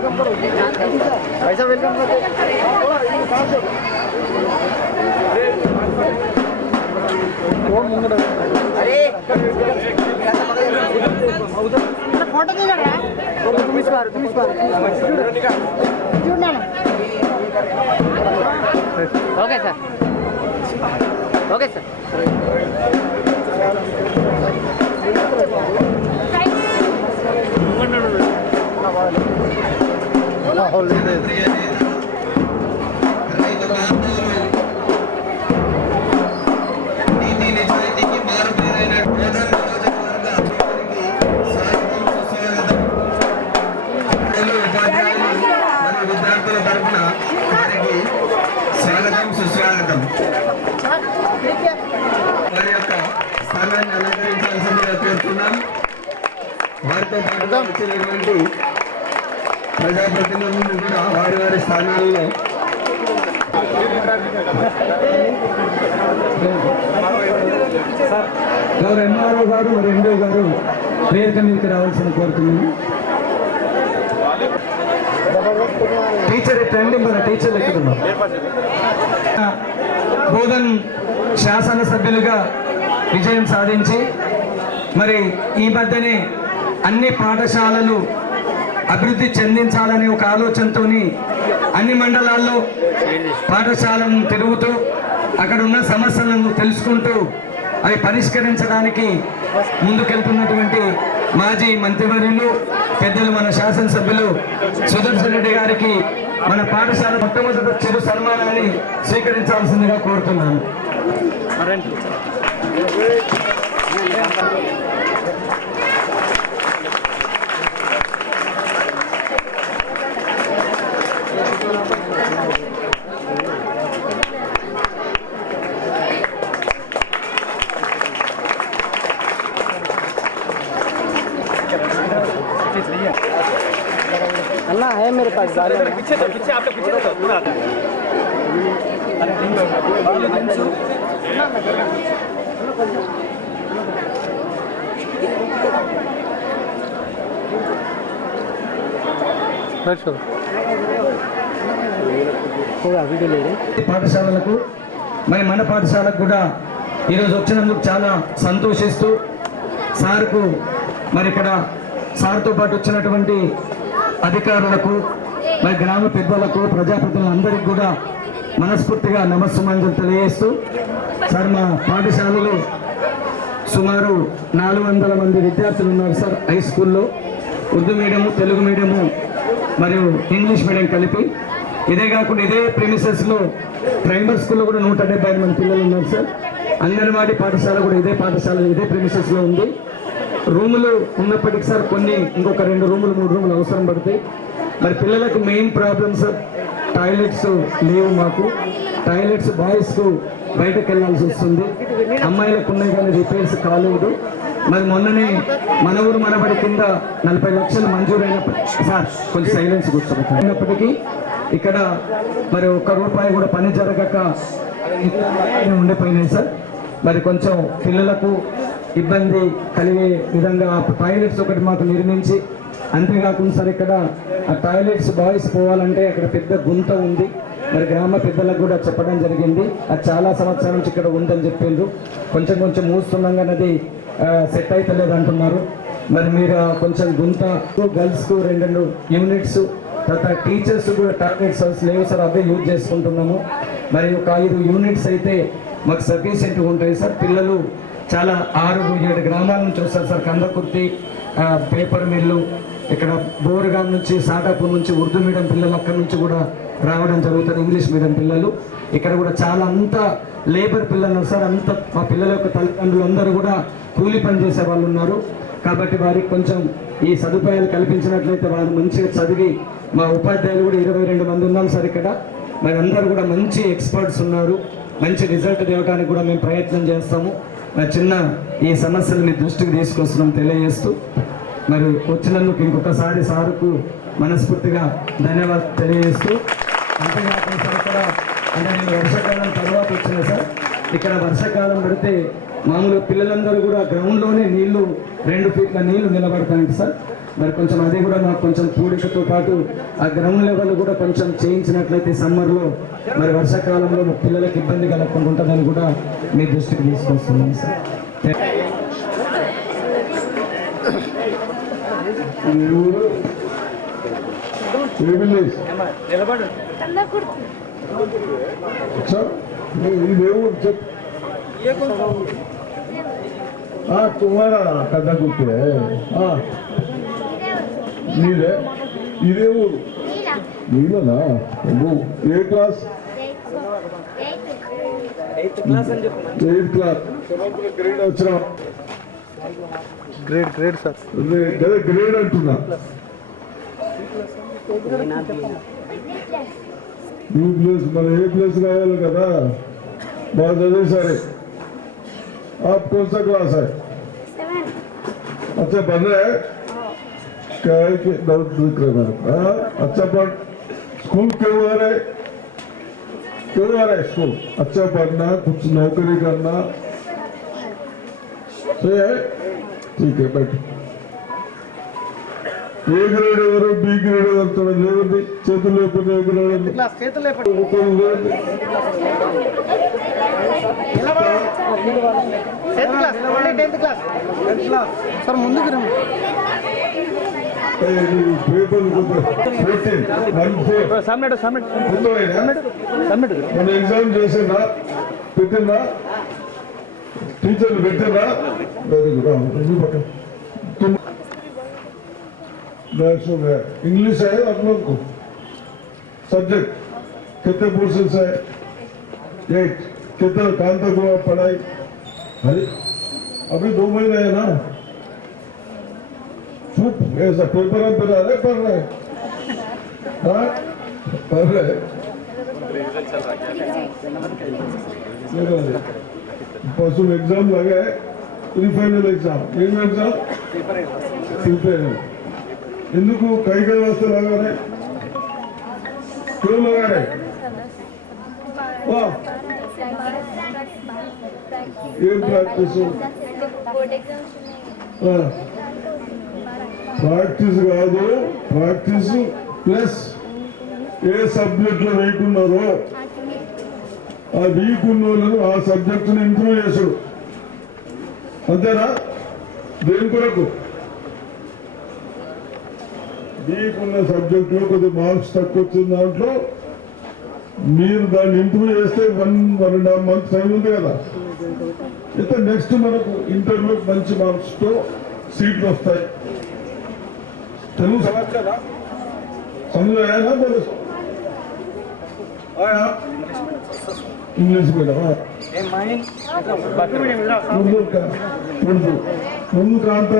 Welcome करो भाई साहब वेलकम करो अरे फ़ोटो नहीं कर रहा? तुम इस बार, तुम इस बार। जुड़ना ना okay, sir. Okay, sir. Thank you. తరపున వారికి స్వాగతం సుస్వాగతం వారి యొక్క స్థానాన్ని అలంకరించాల్సిందిగా కోరుతున్నాం వారితో పాటుగా వచ్చినటువంటి ప్రజాప్రతినిధులు కూడా వారి వారి స్థానాల్లో గౌరవ ఎంఆర్ఓ గారు మరి ఎండో గారు వేదిక మీదకి రావాల్సిన కోరుతున్నాను టీచర్ ఎట్టండి మన టీచర్ ఎక్కుతున్నాం బోధన్ శాసనసభ్యులుగా విజయం సాధించి మరి ఈ మధ్యనే అన్ని పాఠశాలలు అభివృద్ధి చెందించాలనే ఒక ఆలోచనతోని అన్ని మండలాల్లో పాఠశాలను తిరుగుతూ అక్కడ ఉన్న సమస్యలను తెలుసుకుంటూ అవి పరిష్కరించడానికి ముందుకెళ్తున్నటువంటి మాజీ మంత్రివర్యులు పెద్దలు మన శాసనసభ్యులు సుదర్శన్ రెడ్డి గారికి మన పాఠశాల మొట్టమొదటి చిరు సన్మానాన్ని స్వీకరించాల్సిందిగా కోరుతున్నాను. పాఠశాలలకు మరి మన పాఠశాలకు కూడా ఈరోజు వచ్చినందుకు చాలా సంతోషిస్తూ సార్కు మరి ఇక్కడ సార్తో పాటు వచ్చినటువంటి అధికారులకు మరి గ్రామ పెద్దలకు ప్రజాప్రతినిధులందరికీ కూడా మనస్ఫూర్తిగా నమస్సుమంజలు తెలియజేస్తూ సార్ మా పాఠశాలలో సుమారు నాలుగు వందల మంది విద్యార్థులు ఉన్నారు సార్ హై స్కూల్లో. ఉర్దూ మీడియము తెలుగు మీడియము మరియు ఇంగ్లీష్ మీడియం కలిపి. ఇదే కాకుండా ఇదే ప్రిమిసెస్లో ప్రైమరీ స్కూల్లో కూడా నూట డెబ్బై ఐదు మంది పిల్లలు ఉన్నారు సార్. అంగన్వాడీ పాఠశాల కూడా ఇదే పాఠశాల ఇదే ప్రిమిసెస్లో ఉంది. రూములు ఉన్నప్పటికీ సార్ కొన్ని ఇంకొక రెండు రూములు మూడు రూములు అవసరం పడతాయి మరి పిల్లలకు మెయిన్ ప్రాబ్లం సార్ టాయిలెట్స్ లేవు మాకు. టాయిలెట్స్ బాయ్స్కు బయటకు వెళ్ళాల్సి వస్తుంది. అమ్మాయిలకు ఉన్నాయి కానీ రిపేర్స్ కాలేదు. మరి మొన్ననే మన ఊరు మనబడి కింద నలభై లక్షలు మంజూరైనప్పటికీ సార్ కొంచెం సైలెన్స్ కూర్చోబెట్టినప్పటికీ ఇక్కడ మరి ఒక్క రూపాయి కూడా పని జరగక ఉండిపోయినాయి సార్. మరి కొంచెం పిల్లలకు ఇబ్బంది కలిగే విధంగా టాయిలెట్స్ ఒకటి మాకు నిర్మించి అంతేకాకుండా సార్ ఇక్కడ ఆ టాయిలెట్స్ బాయ్స్ పోవాలంటే అక్కడ పెద్ద గుంత ఉంది. మరి గ్రామ పెద్దలకు కూడా చెప్పడం జరిగింది. అది చాలా సంవత్సరాల నుంచి ఇక్కడ ఉందని చెప్పిండ్రు. కొంచెం కొంచెం మూస్తున్నాం కానీ సెట్ అవుతలేదు అంటున్నారు. మరి మీరు కొంచెం గుంత గర్ల్స్కు రెండు రెండు యూనిట్స్ తర్వాత టీచర్స్ కూడా టాయిలెట్స్ లేవు సార్ అదే యూజ్ చేసుకుంటున్నాము. మరి ఒక ఐదు యూనిట్స్ అయితే మాకు సఫిషియెంట్గా ఉంటాయి సార్. పిల్లలు చాలా ఆరు ఏడు గ్రామాల నుంచి వస్తారు సార్. కందకుర్తి పేపర్ మిల్లు ఇక్కడ బోరుగా నుంచి సాటాపూర్ నుంచి ఉర్దూ మీడియం పిల్లలు అక్కడి నుంచి కూడా రావడం జరుగుతుంది ఇంగ్లీష్ మీడియం పిల్లలు. ఇక్కడ కూడా చాలా అంత లేబర్ పిల్లలు ఉన్నారు సార్ అంత మా పిల్లల యొక్క తల్లిదండ్రులు అందరూ కూడా కూలి పని చేసే వాళ్ళు ఉన్నారు. కాబట్టి వారికి కొంచెం ఈ సదుపాయాలు కల్పించినట్లయితే వారు మంచిగా చదివి మా ఉపాధ్యాయులు కూడా ఇరవై రెండు మంది ఉన్నాం సార్ ఇక్కడ. మరి అందరూ కూడా మంచి ఎక్స్పర్ట్స్ ఉన్నారు. మంచి రిజల్ట్ తేవడానికి కూడా మేము ప్రయత్నం చేస్తాము. చిన్న ఈ సమస్యలు మీ దృష్టికి తీసుకొస్తున్నాం తెలియజేస్తూ మరి వచ్చినందుకు ఇంకొకసారి సారుకు మనస్ఫూర్తిగా ధన్యవాదాలు తెలియజేస్తూ అంతేకాకుండా సార్ అంటే నేను వర్షాకాలం తర్వాత వచ్చిన సార్ ఇక్కడ వర్షాకాలం పడితే మామూలుగా పిల్లలందరూ కూడా గ్రౌండ్లోనే నీళ్ళు రెండు ఫీట్ల నీళ్ళు నిలబడతాయంట సార్. మరి కొంచెం అది కూడా నాకు కొంచెం కూడికతో పాటు ఆ గ్రౌండ్ లెవెల్ కూడా కొంచెం చేయించినట్లయితే సమ్మర్లో మరి వర్షాకాలంలో పిల్లలకి ఇబ్బంది కలగకుండా ఉంటుందని కూడా మీ దృష్టికి తీసుకొస్తున్నాను సార్ ఈ ఊరు ఏ విలేజ్ నిలబడు अच्छा ये ये ऊर चुप हाँ तुम्हारा कदा गुप्त है हाँ మీరే? ఇదే ఊరు? నీళ్ళనా ఏ క్లాస్? Eighth class. గ్రేడ్ వచ్చిన? Grade grade sir. గ్రేడ్ అంటున్నా. యూ ప్లేస్ మన ఏ ప్లేస్ రాయాలి కదా? బాగా చదివి సరే. आप कौन सा क्लास है क्या है कि डाउट दिख रहा है मेरे को हाँ? अच्छा पढ़ स्कूल क्यों आ रहे क्यों आ रहे स्कूल अच्छा पढ़ना कुछ नौकरी करना सही है ठीक है बैठ ఏ గ్రేడ్ ఎవరు బి గ్రేడ్ ఎవరు లేదండి చేతులు లేకపోతే ఏ గ్రేడ్ క్లాస్ చేతులు లేపండి లేదండి tenth class tenth class tenth class sir ముందుకు రండి paper fourteen one four submit submit submit మన ఎగ్జామ్ చేసిందా పెట్టిందా టీచర్లు పెట్టిందా వెరీ గుడ్ तुम मैथ्स हो गया इंग्लिश है आप लोग को सब्जेक्ट कितने पोर्सन है एट कितना कहाँ तक हुआ पढ़ाई अरे अभी दो महीने है ना Esa culpa la emperador, parle. ¿Ah? Parle. పశువు ఎగ్జామ్ లాగే ఇది ఫైనల్ ఎగ్జామ్ ఏం ఎగ్జామ్ ప్రిపేర్ ఎందుకు కైక వ్యవస్థ లాగానే క్యూలో గానే ఏం ప్రాక్టీస్ ప్రాక్టీస్ కాదు ప్రాక్టీస్ ప్లస్ ఏ సబ్జెక్టులో వీక్ ఉన్నారో ఆ వీక్ ఉన్న వాళ్ళను ఆ సబ్జెక్టును ఇంప్రూవ్ చేసుడు అంతేనా? దేని కొరకు? వీక్ ఉన్న సబ్జెక్ట్ కొద్ది మార్క్స్ తక్కువ వచ్చిన దాంట్లో మీరు దాన్ని ఇంప్రూవ్ చేస్తే one one and half month time ఉంది కదా. అయితే నెక్స్ట్ మనకు ఇంటర్వ్యూ మంచి మార్క్స్తో సీట్లు వస్తాయి. तनु समझते ना ना बोलो आया इंग्लिश बोला हाँ ए माइन काम पे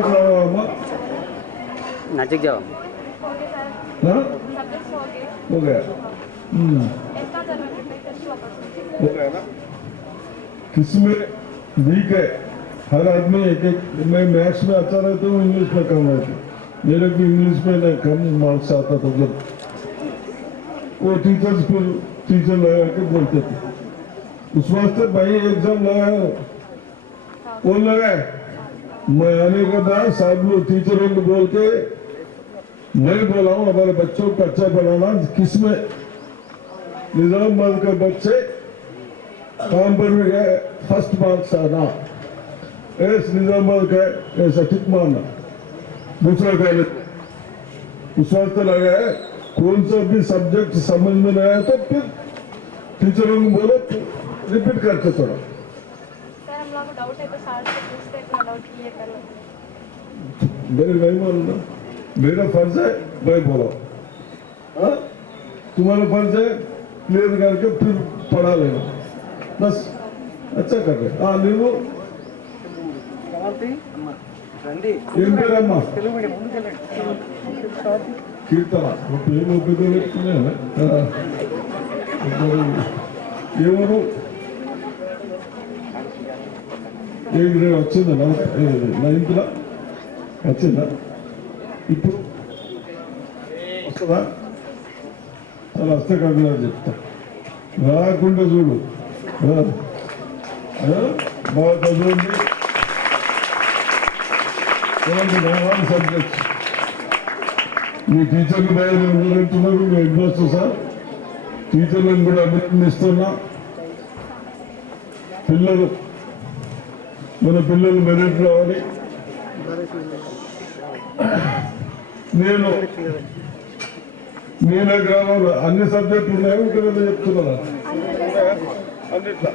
जाओ हो गया हम्म हो गया ना किसमें वीक है हर आदमी एक एक मैं मैथ्स में अच्छा रहता हूँ इंग्लिश में कम रहता हूँ मेरे को इंग्लिश में नहीं, कम मार्क्स आता था जब। वो टीचर्स फिर टीचर लगा के बोलते थे। उस वास्ते भाई एग्ज़ाम लगाया वो लगाए मैं आने का था सब लोग टीचरों को बोल के मैं बोला हूँ, हमारे बच्चों को अच्छा पढ़ाना, किसमें? निजामाबाद के बच्चे, काम पर भी गए फ़र्स्ट मार्क्स आना। एस निजामाबाद का, ऐसा टिक मारना दूसरा कॉलेज उस वास्ते लगा है कौन सा भी सब्जेक्ट समझ में नहीं आया तो फिर टीचरों को बोलो रिपीट करके थोड़ा। सर हम लोग को डाउट है तो मेरे नहीं मालूम ना मेरा फ़र्ज़ है मैं बोला। हाँ? तुम्हारा फ़र्ज़ है क्लियर करके फिर पढ़ा लेना। बस अच्छा कर रहे हाँ। नीलू కీర్తన. పేరు పెట్టుకున్నాను ఎవరు? ఏ గ్రేడ్ వచ్చిందా? నైన్త్లా? వచ్చిందా? ఇప్పుడు? వస్తుందా? చాలా వస్తే కాకుండా చెప్తా. రాకుండా చూడు? బాగా చదవండి సబ్జెక్ట్ మీ టీచర్లు బాగా అభినందిస్తున్నారు మీ హెడ్ మాస్టర్ సార్. టీచర్లను కూడా అభినందిస్తున్నా. పిల్లలు మన పిల్లలు మెరిట్ రావాలి. నేను నేను గ్రామంలో అన్ని సబ్జెక్టులు ఉన్నాయి. ఇక్కడ విధంగా చెప్తున్నారా అన్నిట్లో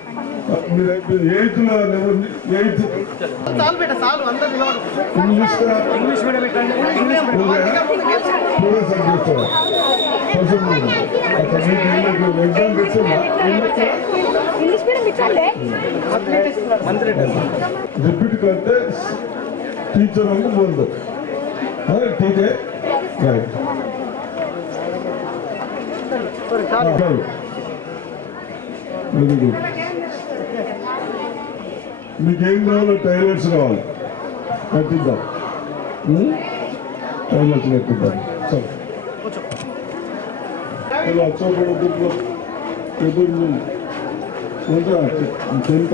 eighth eighth. English English subject exam deputy కంటే టీచర్ అంటే ముందు. టీచర్ రైట్ వెరీ గుడ్ మీకేం కావాలో టైలర్స్ కావాలి. కట్టిద్దాం. టైలర్స్ కట్టిద్దాం. సరే. ఇలా చోటు దుర్గో ఎదురు ఉంటా టెన్త్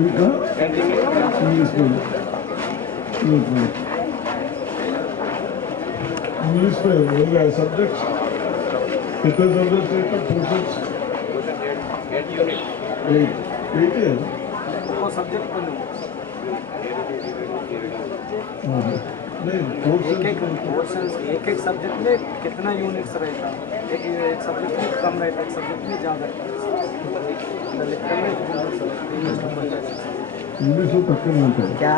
ఇంకా? English medium English medium English medium subjects? పెద్ద సబ్జెక్ట్స్ అయితే పోర్షన్స్ ఎయిట్ ఎయిట్ एक एक पोर्शंस एक एक सब्जेक्ट में कितना यूनिट्स रहता है एक एक सब्जेक्ट में कम रहता है एक सब्जेक्ट में ज़्यादा ఇంగ్లీష్లో తక్కువ ఉంటాయి क्या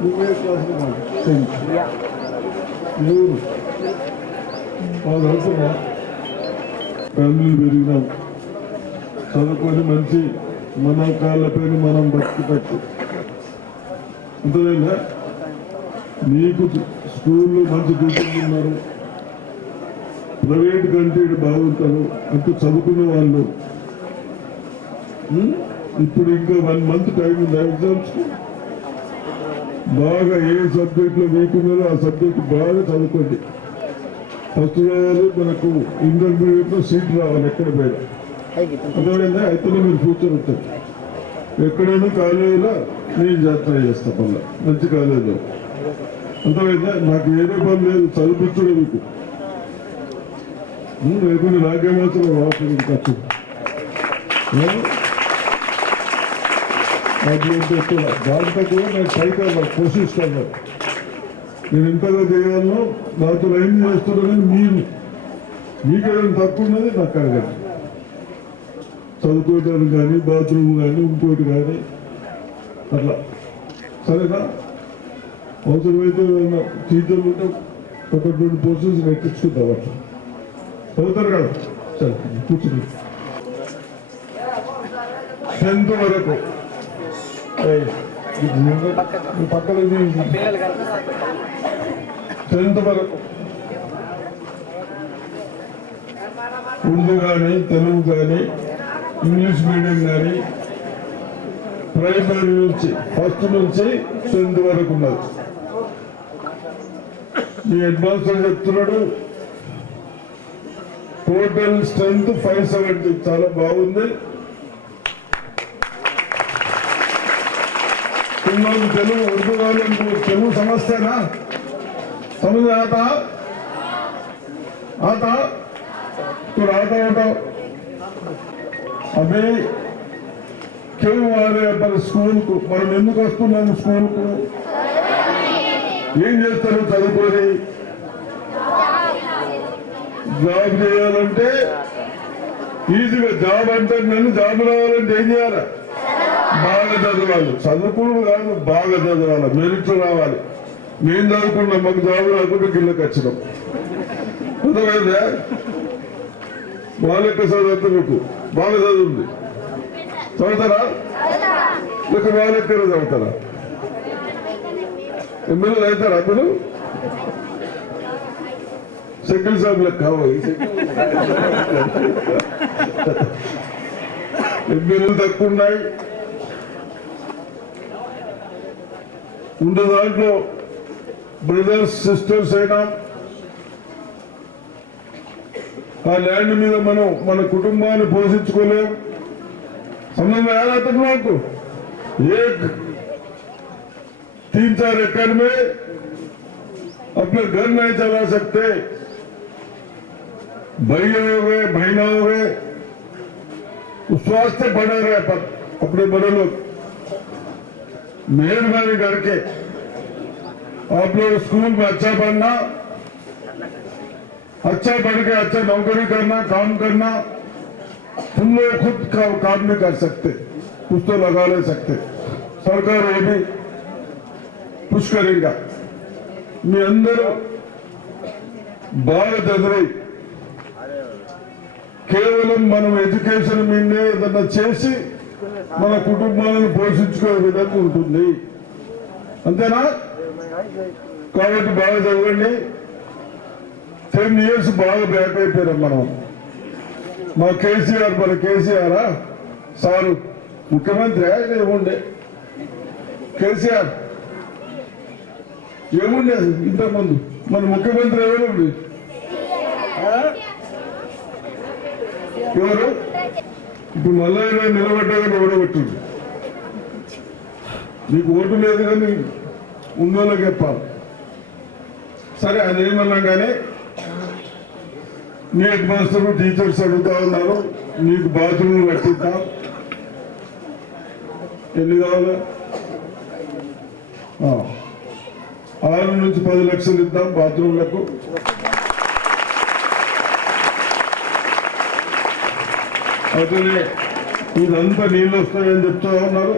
నువ్వే క్లాస్లో టెన్త్ ఎవరు వాళ్ళు అవుతున్నా ఫ్యామిలీ పెరిగినాం చదువుకొని మంచి మన కాళ్ళపైన మనం బతికిపెట్టు. అంతేనా నీకు స్కూల్లో మంచి టీచర్లు ఉన్నారు. ప్రైవేట్ కంటే ఇటు బాగుంటారు. అంటూ చదువుకునే వాళ్ళు. ఇప్పుడు ఇంకా వన్ మంత్ టైం ఉంది ఎగ్జామ్స్ బాగా ఏ సబ్జెక్ట్లో వీక్ ఉన్నారో ఆ సబ్జెక్ట్ బాగా చదువుకోండి. ఫస్ట్ రావాలి మనకు ఇంటర్మీడియట్లో సీట్ రావాలి ఎక్కడ పోయినా. అందువల్ల రైతులు మీరు ఫ్యూచర్ ఉంటుంది ఎక్కడైనా కాలేజీలో నేను జాతర చేస్తా మళ్ళీ మంచి కాలేజీలో అంతవైతే నాకు ఏదో పని లేదు చదివించడం మీకు ఉం, లేకుంటే నాకేమాత్రం వాపసు ఖర్చు దాంట్లో కూడా నేను పైకి పోషిస్తాను నేను ఇంతగా చేయాలో నాతో ఏం చేస్తున్నానని మీరు మీకేదైనా తక్కువ ఉన్నది నాకు అడగండి చదువుకోవడానికి కానీ బాత్రూమ్ కానీ ఇంకోటి కానీ అట్లా. సరేనా? అవసరమైతే ఏదైనా టీచర్లు ఉంటే ఒక రెండు పోర్షన్స్ నెట్టించుకుంటాం అట్లా. చదువుతారు కదా? సరే కూర్చుని టెన్త్ వరకు. పక్కన టెన్త్ వరకు. ఉర్దూ కానీ తెలుగు కానీ ఇంగ్లీష్ మీడియం గారి ప్రైమరీ నుంచి ఫస్ట్ నుంచి టెన్త్ వరకు ఉన్నారు. ఈ అడ్వాన్స్ చెప్తున్నాడు టోటల్ స్ట్రెంత్ ఫైవ్ సెవెంటీ చాలా బాగుంది. పిల్లలు తెలుగు ఉర్దూ కాదు తెలుగు సమస్యనా? సమజ్ ఆత ఆత ఇప్పుడు ఆట ఆట అవే కేవలం అబ్బాయి స్కూల్కు. మనం ఎందుకు వస్తున్నాము స్కూల్కు? ఏం చేస్తారు చదువుకొని? జాబ్ చేయాలంటే ఈజీగా జాబ్ అంటే నన్ను జాబ్ రావాలంటే ఏం చేయాలి? బాగా చదవాలి. చదువుకుడు కాదు బాగా చదవాలి. మెరిట్ రావాలి. మేము చదువుకున్నాం మాకు జాబ్ రాకుండా కిందకి వచ్చినాం. అర్థమైందా? వాళ్ళకి చదువుతున్నట్టు బాగా చదువుంది చదువుతారా? లేక వాళ్ళకి చదువుతారా? ఎమ్మెల్యేలు అవుతారా మీరు సెకండ్ సాబ్ లెక్క కావాలి ఎమ్మెల్యేలు తక్కువ ఉన్నాయి. ఉండే దాంట్లో బ్రదర్స్ సిస్టర్స్ అయినా ఆ ల్యాండ్ మీద మనం మన కుటుంబాన్ని పోషించుకోలేం సంబంధం ఏదైతే నాకు एक तीन चार एकड़ में अपने घर नहीं चला सकते भैया हो गए बहना हो गए तो स्वास्थ्य बने रहे पर अपने बड़े लोग मेहरबानी करके आप लोग स्कूल में अच्छा पढ़ना अच्छा पढ़ के अच्छा नौकरी करना काम करना तुम लोग खुद का काम नहीं कर सकते कुछ तो लगा ले सकते सरकार ये भी పుష్ కరేగా మీ అందరూ బాగా చదివి కేవలం మనం ఎడ్యుకేషన్ మీదే ఏదన్నా చేసి మన కుటుంబాలను పోషించుకునే విధంగా ఉంటుంది అంతేనా కాబట్టి బాగా చదవండి టెన్ ఇయర్స్ బాగా బ్యాక్ అయిపోయినాం మనం. మా కేసీఆర్ మన కేసీఆరా? సారు ముఖ్యమంత్రి ఆయన ఏముండే? కేసీఆర్ ఏముండే ఇంతకుముందు? మన ముఖ్యమంత్రి ఎవరు ఆ? ఎవరు? ఇప్పుడు మళ్ళీ నిలబడ్డాగా ఓడగొట్టిండు నీకు ఓటు లేదు కానీ ఉన్నోళ్ళకి చెప్పాలి. సరే అదేమన్నా కానీ మీ హెడ్ మాస్టర్ టీచర్స్ అడుగుతా ఉన్నారు. మీకు బాత్రూమ్ కట్టిద్దాం. ఎన్ని కావాలి. ఆరు నుంచి పది లక్షలు ఇద్దాం బాత్రూమ్లకు అట్లనే ఇదంతా నీళ్ళు వస్తాయని చెప్తా ఉన్నారు.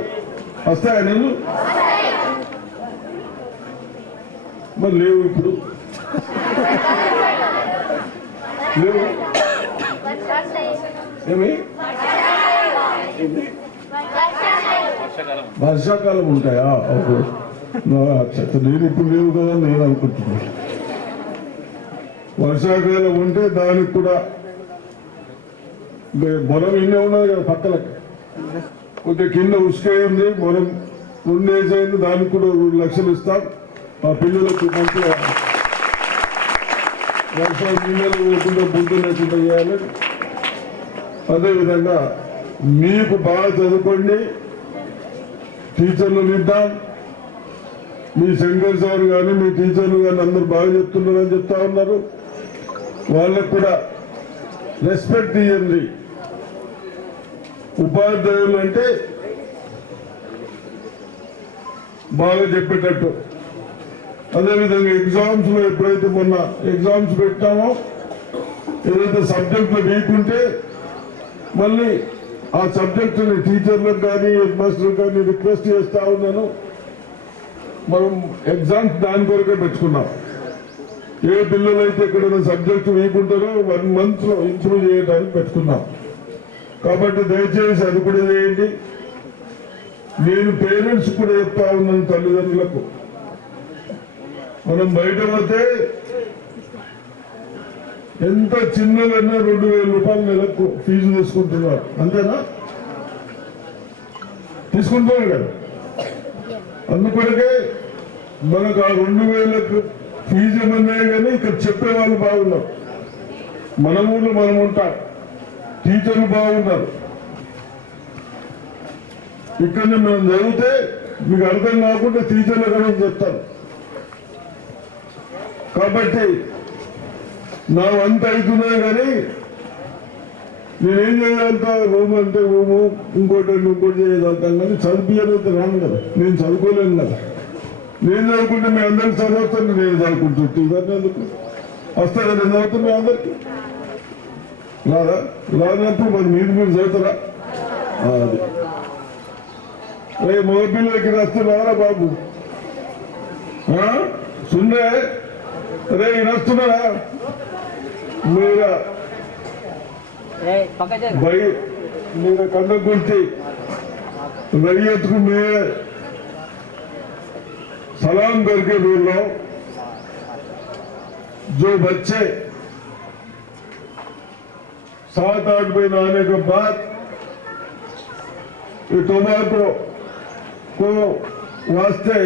వస్తాయా నీళ్ళు? మరి లేవు ఇప్పుడు. లేవు ఏమి? వర్షాకాలం ఉంటాయా? ఓకే. నా చెత్త ఇప్పుడు లేవు కదా నేను అనుకుంటున్నాను వర్షాకాలం ఉంటే దానికి కూడా మే- మొరం ఇన్నే ఉన్నది కదా పక్కల కొద్దిగా కింద ఉసుకైంది ఉంది మొరం రెండు వేసి అయింది దానికి కూడా రెండు లక్షలు ఇస్తాం. మా పిల్లలకు మంచిగా వర్షాలు నీళ్ళు పోకుండా బుద్ధి లేకుండా చేయాలి అదేవిధంగా మీకు బాగా చదువుకోండి. టీచర్లు ఇద్దాం. మీ శంకర్ సార్ కానీ మీ టీచర్లు కానీ అందరు బాగా చెప్తున్నారని చెప్తా ఉన్నారు. వాళ్ళకు కూడా రెస్పెక్ట్ ఇవ్వండి ఉపాధ్యాయులు అంటే బాగా చెప్పేటట్టు. అదేవిధంగా ఎగ్జామ్స్లో ఎప్పుడైతే మొన్న ఎగ్జామ్స్ పెట్టామో ఏదైతే సబ్జెక్టులు వీకుంటే మళ్ళీ ఆ సబ్జెక్టుని టీచర్లకు కానీ హెడ్ మాస్టర్ కానీ రిక్వెస్ట్ చేస్తా ఉన్నాను. మనం ఎగ్జామ్స్ దాని కొరకే పెట్టుకున్నాం. ఏ పిల్లలైతే ఎక్కడైనా సబ్జెక్ట్ వీకుంటారో వన్ మంత్లో ఇంప్రూవ్ చేయడానికి పెట్టుకున్నాం. కాబట్టి దయచేసి అది కూడా చేయండి. నేను పేరెంట్స్ కూడా చెప్తా ఉన్నాను తల్లిదండ్రులకు. మనం బయట పోతే ఎంత చిన్నదన్నా రెండు వేల రూపాయలు నెలకు ఫీజు తీసుకుంటున్నారు. అంతేనా? తీసుకుంటున్నారు కదా. అందుకొరకే మనకు ఆ రెండు వేలకు ఫీజు ఏమన్నాయి కానీ ఇక్కడ చెప్పే వాళ్ళు బాగున్నారు. మన ఊళ్ళో మనం ఉంటాం. టీచర్లు బాగున్నారు. ఇక్కడనే మనం చదివితే మీకు అర్థం కాకుండా టీచర్లు కూడా చెప్తాను కాబట్టి నా వంత అవుతున్నాయి కానీ నేనేం చేయగలుగుతా రూమ్ అంటే రూము ఇంకోటి ఇంకోటి చేయగలుగుతాను కానీ చదివించలేదు రాను కదా. నేను చదువుకోలేను కదా. నేను చదువుకుంటే మీ అందరికి చదువుతాను నేను చదువుకుంటుంటే ఇవన్నీ ఎందుకు? వస్తా నేను చదువుతాను మీ అందరికి? రాదా రానప్పుడు మరి మీరు మీరు చదువుతారా? అది. రే మగపిల్లలకి వస్తున్నారా బాబు? సున్నే? तो सलाम करके बोल रहा हूँ। जो बच्चे सात आठ महीने आने के बाद टोमाटो को वास्ते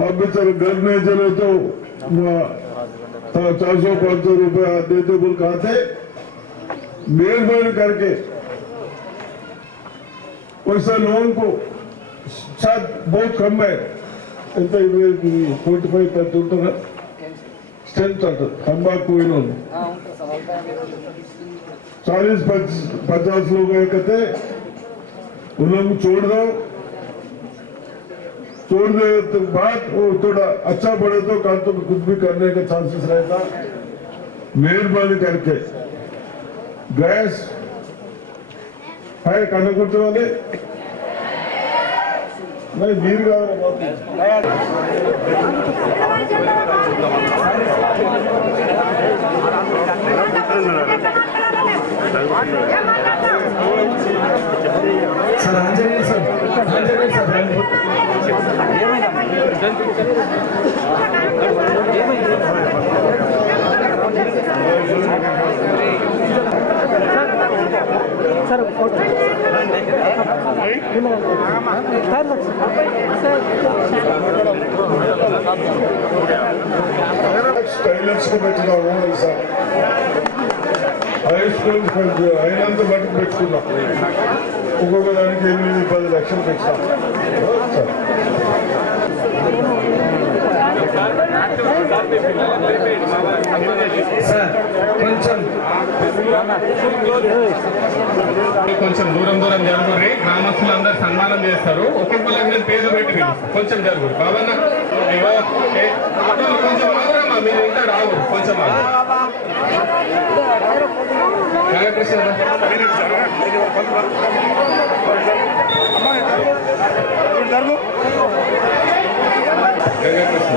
पंप घर में चले तो वह चार सौ पाँच सौ रुपया देते बोल खाते मेहरबानी करके पैसा लोगों को शायद बहुत कम है ఎంత ఇరవై ఫోర్టీ ఫైవ్ థర్టీ ఉంటుందా స్ట్రెంత్ అంటారు तंबाकू పోయిన వాళ్ళు हाँ उनका सवाल था तोड़ने के तो बाद वो थोड़ा अच्छा पड़े तो कल तो कुछ भी करने का चांसेस रहता। मेहरबानी करके। गैस है कने कुर्ते वाले नहीं, Veer sir, Anjaneya sir Anjaneya sir. Sir పెట్టినాము ఈసారి హై స్కూల్ అయినంత బట్టి పెట్టుకున్నాం ఒక్కొక్క దానికి ఎనిమిది పది లక్షలు పెట్టినాం కొంచెం. కొంచెం దూరం దూరం జరుగుర్రి గ్రామస్తులందరూ సన్మానం చేస్తారు. ఒక్కొక్కరికి నేను పేరు పెట్టి కొంచెం జరుగురు బాబన్న కొంచెం ఆగురమ్మా మీరు ఇంకా రావు. కొంచెం ఆగు. ಯಾವ್ಯಾವ ಪ್ರಶ್ನೆ ಯಾವ್ಯಾವ ಪ್ರಶ್ನೆ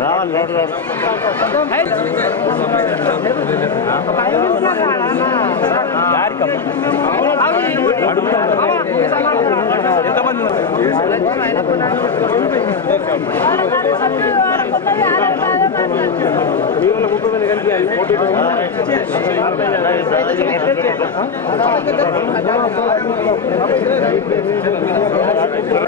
నాగకృష్ణ గంగాకృష్ణ ఆగురమ్మా మీకు మాట్లాడతారు ఇప్పటిదాకా పట్టించుకున్నాక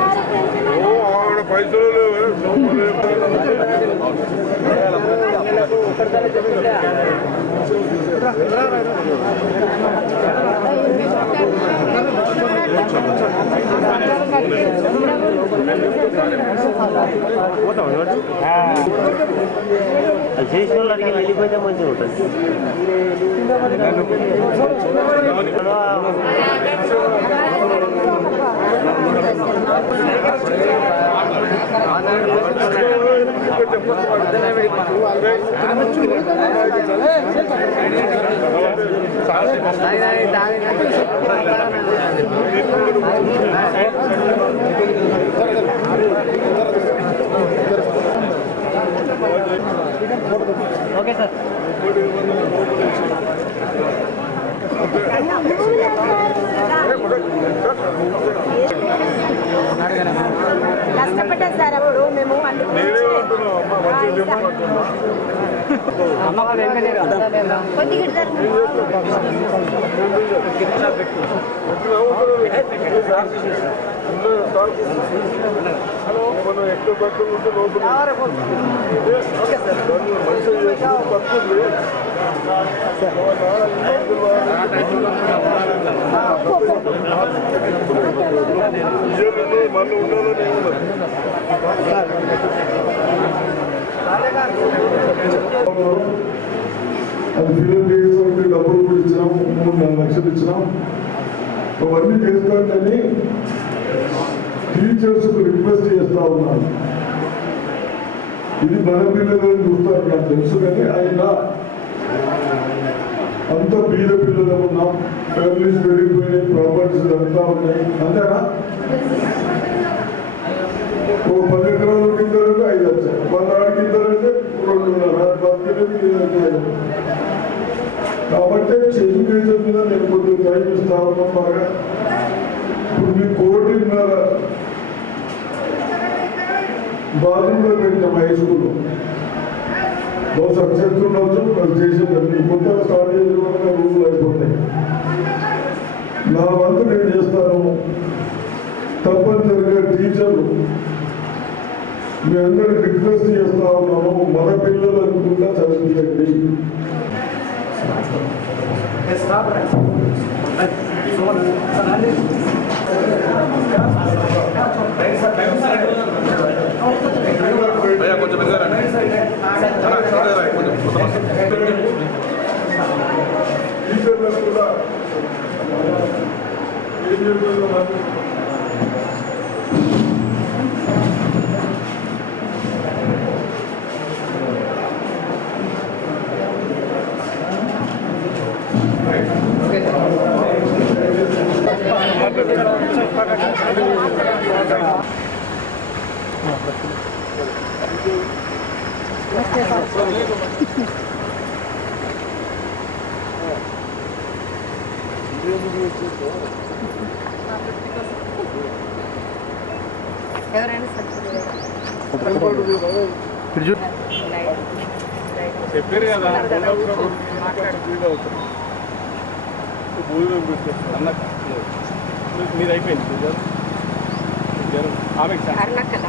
పైసలు చేసిన వాళ్ళు అడిగి వెళ్ళిపోతే మంచిగా ఉంటుంది Thank you. ఓకే సార్ కష్టపడ్డాం సార్ అప్పుడు మేము నేనే అంటున్నావు అమ్మ మంచిగా చెప్పమంటున్నా అమ్మ వాళ్ళు ఏం కదా కొద్దిగా ఇద్దరు మనం ఎక్కువ బట్టలు ఉంటే లోపల మంచిగా చేసి పట్టుకుంది మళ్ళీ ఉండాలని ఏమన్నా అది ఫిలిం చేసేవాళ్ళకి డబ్బులు కూడా ఇచ్చినాం మూడు నాలుగు లక్షలు ఇచ్చినాం. అవన్నీ చేసుకోండి టీచర్స్ రిక్వెస్ట్ చేస్తా ఉన్నాను ఇది మన పిల్లలని చూస్తారు నాకు తెలుసు కానీ ఆయన అంత బీద పిల్లలు ఉన్నాం. ఫ్యామిలీస్ పెరిగిపోయినాయి ప్రాపర్టీస్ అంతా ఉన్నాయి. అంతేనా? ఓ పది ఎకరాలు ఇద్దరు ఐదు వచ్చాయి. మన ఆడికి ఇద్దరంటే రెండున్నర బతికేది కాబట్టి ఎడ్యుకేషన్ మీద నేను కొద్దిగా టైం ఇస్తాను బాగా. ఇప్పుడు మీ కోటిన్నర బాత్రూంలో పెట్టినాం హై స్కూల్లో సక్సెస్ చేస్తుండొచ్చు అది చేసేదాన్ని కొత్తగా స్టార్ట్ చేసిన రూల్ అయిపోతాయి. నా వంతు నేను చేస్తాను. తప్పనిసరిగా టీచర్లు మీ అందరికి రిక్వెస్ట్ చేస్తా ఉన్నాను మన పిల్లలు అనుకుంటా చదివించండి టీచర్లకు కూడా ఏం చెప్తున్నాం ఎవరైనా చెప్పారు కదా. అన్నక్క మీరు అయిపోయింది ఆమె అరుణక్కల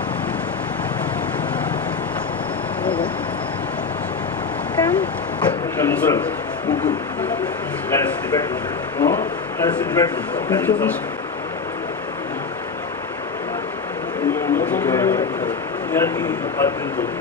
ముగ్గురు ముగ్గురు కలిసి పెట్టుకుంటారు కలిసి పెట్టుకుంటారు పద్దెనిమిది